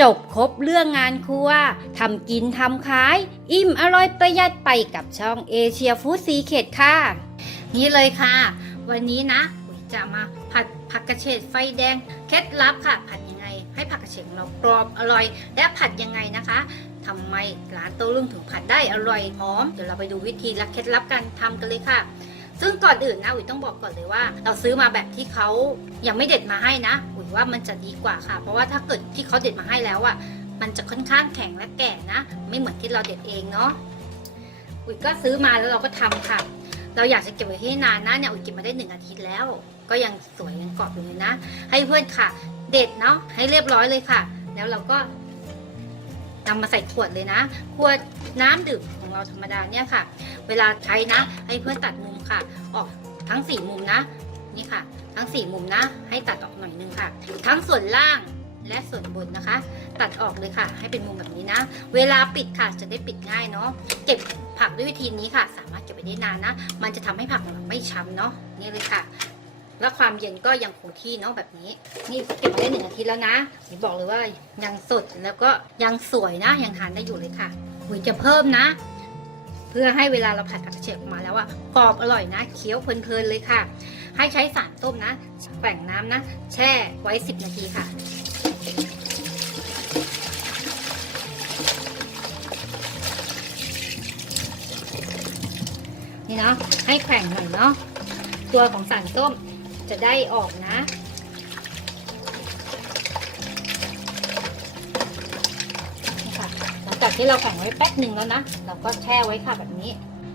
จบครบเรื่องงานครัวทำกินทำขาย อิ่มอร่อยประหยัดไปกับช่องเอเชียฟู้ดซีเขตค่ะ นี่เลยค่ะ วันนี้นะจะมาผัดผักกระเฉดไฟแดง เคล็ดลับค่ะผัดยังไง ให้ผักกระเฉดของเรากรอบอร่อย และผัดยังไงนะคะทำไมร้านโต้รุ่งถึงผัดได้อร่อยหอมเดี๋ยวเราไปดูวิธีและเคล็ดลับการทำกันเลยค่ะ ซึ่งก่อนอื่นนะอุ๋ยต้องบอกก่อนเลยว่า เราซื้อมาแบบที่เขายังไม่เด็ดมาให้นะอุ๋ยว่ามันจะดีกว่าค่ะ เพราะว่าถ้าเกิดที่เขาเด็ดมาให้แล้วอะมันจะค่อนข้างแข็งและแก่นะ ไม่เหมือนที่เราเด็ดเองเนาะอุ๋ยก็ซื้อมาแล้วเราก็ทำค่ะ เราอยากจะเก็บไว้ให้นานนะเนี่ยอุ๋ยเก็บมาได้หนึ่งอาทิตย์แล้ว ก็ยังสวยยังกรอบอยู่เลยนะ ให้เพื่อนค่ะ เด็ดเนาะให้เรียบร้อยเลยค่ะ แล้วเราก็นำมาใส่ขวดเลยนะ ขวดน้ำดื่มของ เราธรรมดาเนี่ยค่ะ เวลาใช้นะ ให้เพื่อนตัดมุมค่ะ ออกทั้งสี่มุมนะ นี่ค่ะ ทั้งสี่มุมนะ ให้ตัดออกหน่อยนึงค่ะ ทั้งส่วนล่างและส่วนบนนะคะ ตัดออกเลยค่ะ ให้เป็นมุมแบบนี้นะ เวลาปิดค่ะจะได้ปิดง่ายเนาะเก็บผักด้วยวิธีนี้ค่ะ สามารถเก็บไว้ได้นานนะ มันจะทำให้ผักของเราไม่ช้ำเนาะนี่เลยค่ะ แล้วความเย็นก็ยังคงที่เนาะแบบนี้ นี่เก็บมาได้หนึ่งอาทิตย์แล้วนะนี่บอกเลยว่ายังสดแล้วก็ยังสวยนะยังทานได้อยู่เลยค่ะหุยจะเพิ่มนะ พื่อให้เวลาเราผัดผักระเฉดออกมาแล้วอะกรอบอร่อยนะเคี้ยวเพลินๆเลยค่ะ ให้ใช้สารต้มนะแกว่งน้ำนะ แช่ไว้ 10 นาทีค่ะนี่เนาะให้แข็งหน่อยเนาะตัวของสารส้มจะได้ออกนะ ที่เราแข็งไว้แป๊บหนึ่งแล้วนะ เราก็แช่ไว้ค่ะแบบนี้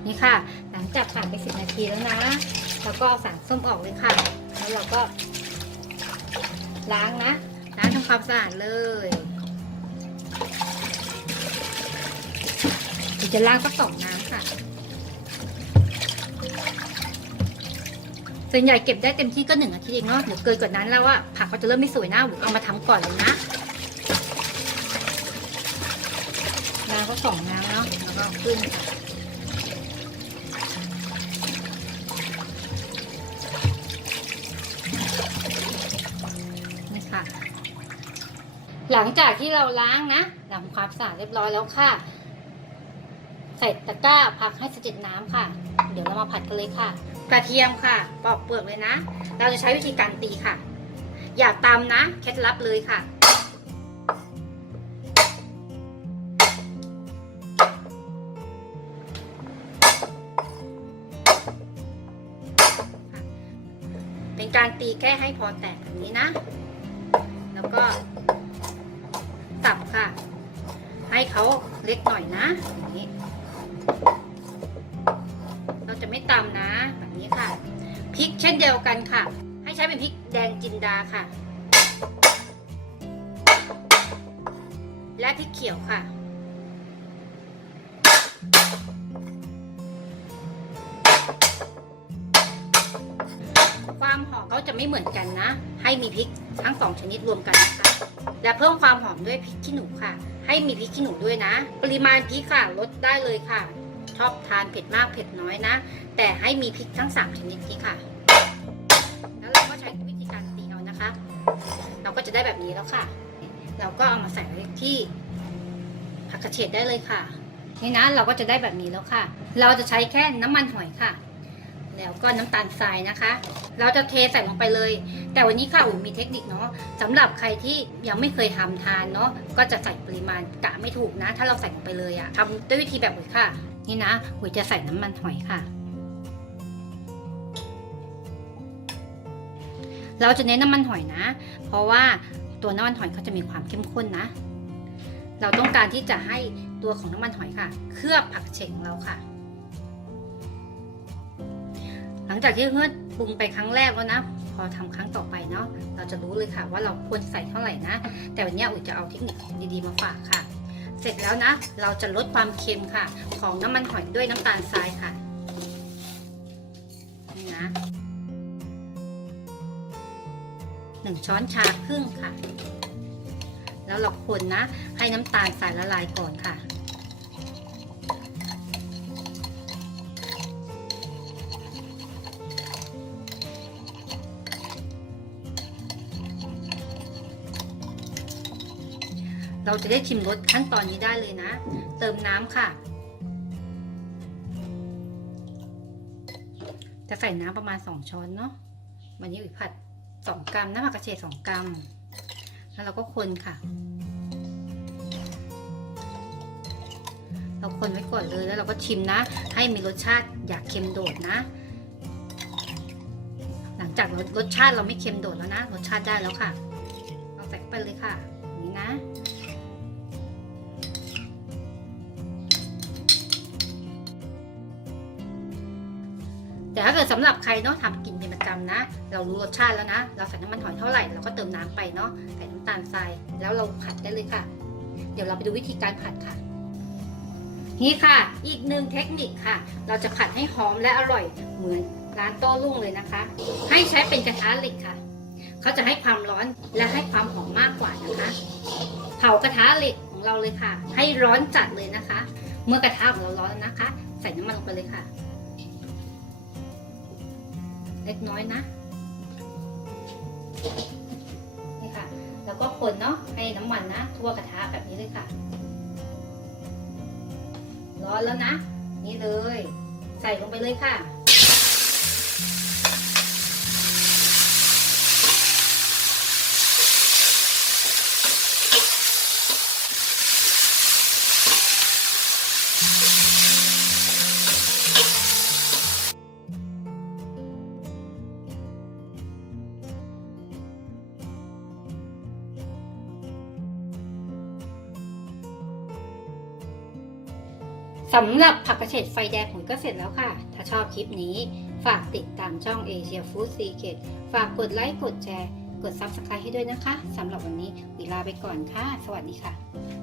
นี่ค่ะ หลังจากผ่านไปสิบนาทีแล้วนะ แล้วก็เอาสารส้มออกเลยค่ะ แล้วเราก็ล้างนะล้างทำความสะอาดเลยเดี๋ยวจะล้างสักสองน้ำค่ะ ส่วนใหญ่เก็บได้เต็มที่ก็หนึ่งอาทิตย์เองเนาะเดี๋ยวเกินกว่านั้นแล้วว่าผักเขาจะเริ่มไม่สวยน้าหรือเอามาทำก่อนเลยนะ น้ำก็สองน้ำเนาะแล้วก็ขึ้นนี่ค่ะ หลังจากที่เราล้างนะทำความสะอาดเรียบร้อยแล้วค่ะ ใส่ตะกร้าพักให้สะเก็ดน้ำค่ะ เดี๋ยวเรามาผัดกันเลยค่ะ กระเทียมค่ะ ปอกเปลือกเลยนะ เราจะใช้วิธีการตีค่ะ อย่าตำนะ เคล็ดลับเลยค่ะ การตีแค่ให้พอแตกแบบนี้นะ แล้วก็สับค่ะ ให้เขาเล็กหน่อยนะอย่างนี้ เราจะไม่ตำนะ แบบนี้ค่ะพริกเช่นเดียวกันค่ะ ให้ใช้เป็นพริกแดงจินดาค่ะ และพริกเขียวค่ะ ไม่เหมือนกันนะ ให้มีพริกทั้งสองชนิดรวมกันนะคะและเพิ่มความหอมด้วยพริกขี้หนูค่ะ ให้มีพริกขี้หนูด้วยนะ ปริมาณพริกค่ะลดได้เลยค่ะ ชอบทานเผ็ดมากเผ็ดน้อยนะ แต่ให้มีพริกทั้ง 3 ชนิดนี้ค่ะ แล้วเราก็ใช้วิธีการตีเอานะคะ เราก็จะได้แบบนี้แล้วค่ะ เราก็เอามาใส่ไว้ที่ผักกระเฉดได้เลยค่ะนี่นะเราก็จะได้แบบนี้แล้วค่ะ เราจะใช้แค่น้ำมันหอยค่ะ แล้วก็น้ำตาลทรายนะคะ เราจะเทใส่ลงไปเลย แต่วันนี้ค่ะอุ๋ยมีเทคนิคเนาะสำหรับใครที่ยังไม่เคยทำทานเนาะก็จะใส่ปริมาณกะไม่ถูกนะ ถ้าเราใส่ลงไปเลยอะทำด้วยวิธีแบบอุ๋ยค่ะ นี่นะอุ๋ยจะใส่น้ำมันหอยค่ะ เราจะเน้นน้ำมันหอยนะ เพราะว่าตัวน้ำมันหอยเขาจะมีความเข้มข้นนะ เราต้องการที่จะให้ตัวของน้ำมันหอยค่ะ เคลือบผักเฉงเราค่ะ หลังจากที่เพื่อนปรุงไปครั้งแรกแล้วนะ พอทำครั้งต่อไปเนาะเราจะรู้เลยค่ะ ว่าเราควรใส่เท่าไหร่นะ แต่วันนี้อุ๋ยจะเอาเทคนิคดีๆมาฝากค่ะ เสร็จแล้วนะ เราจะลดความเค็มค่ะ ของน้ำมันหอยด้วยน้ำตาลทรายค่ะนี่นะหนึ่งช้อนชาครึ่งค่ะ แล้วเราคนนะ ให้น้ำตาลทรายละลายก่อนค่ะ เราจะได้ชิมรสขั้นตอนนี้ได้เลยนะ เติมน้ำค่ะ จะใส่น้ำประมาณ 2 ช้อนเนาะวันนี้อุ๋ยผัด 2 กรัมน้ำผักกระเฉด2 กรัม แล้วเราก็คนค่ะ เราคนไว้ก่อนเลยแล้วเราก็ชิมนะ ให้มีรสชาติอย่าเค็มโดดนะ หลังจากรสชาติเราไม่เค็มโดดแล้วนะ รสชาติได้แล้วค่ะเราใส่ไปเลยค่ะ นี้นะ แต่ถ้าเกิดสำหรับใครเนาะทำกินเป็นประจำนะ เรารู้รสชาติแล้วนะ เราใส่น้ำมันหอยเท่าไหร่เราก็เติมน้ำไปเนาะใส่น้ำตาลทรายแล้วเราผัดได้เลยค่ะ เดี๋ยวเราไปดูวิธีการผัดค่ะ นี่ค่ะ อีกหนึ่งเทคนิคค่ะ เราจะผัดให้หอมและอร่อยเหมือนร้านโต้รุ่งเลยนะคะ ให้ใช้เป็นกระทะเหล็กค่ะ เขาจะให้ความร้อนและให้ความหอมมากกว่านะคะ เผากระทะเหล็กของเราเลยค่ะ ให้ร้อนจัดเลยนะคะ เมื่อกระทะของเราร้อนแล้วนะคะ ใส่น้ำมันลงไปเลยค่ะ เล็กน้อยนะนี่ค่ะ แล้วก็คนเนาะให้น้ำมันนะ ทั่วกระทะแบบนี้เลยค่ะ ร้อนแล้วนะ นี่เลย ใส่ลงไปเลยค่ะ สำหรับผักกระเฉดไฟแดงผมก็เสร็จแล้วค่ะ ถ้าชอบคลิปนี้ ฝากติดตามช่อง Asia Food Secret ฝากกดไลค์ กดแชร์ กด Subscribe ให้ด้วยนะคะ สำหรับวันนี้วีลาไปก่อนค่ะ สวัสดีค่ะ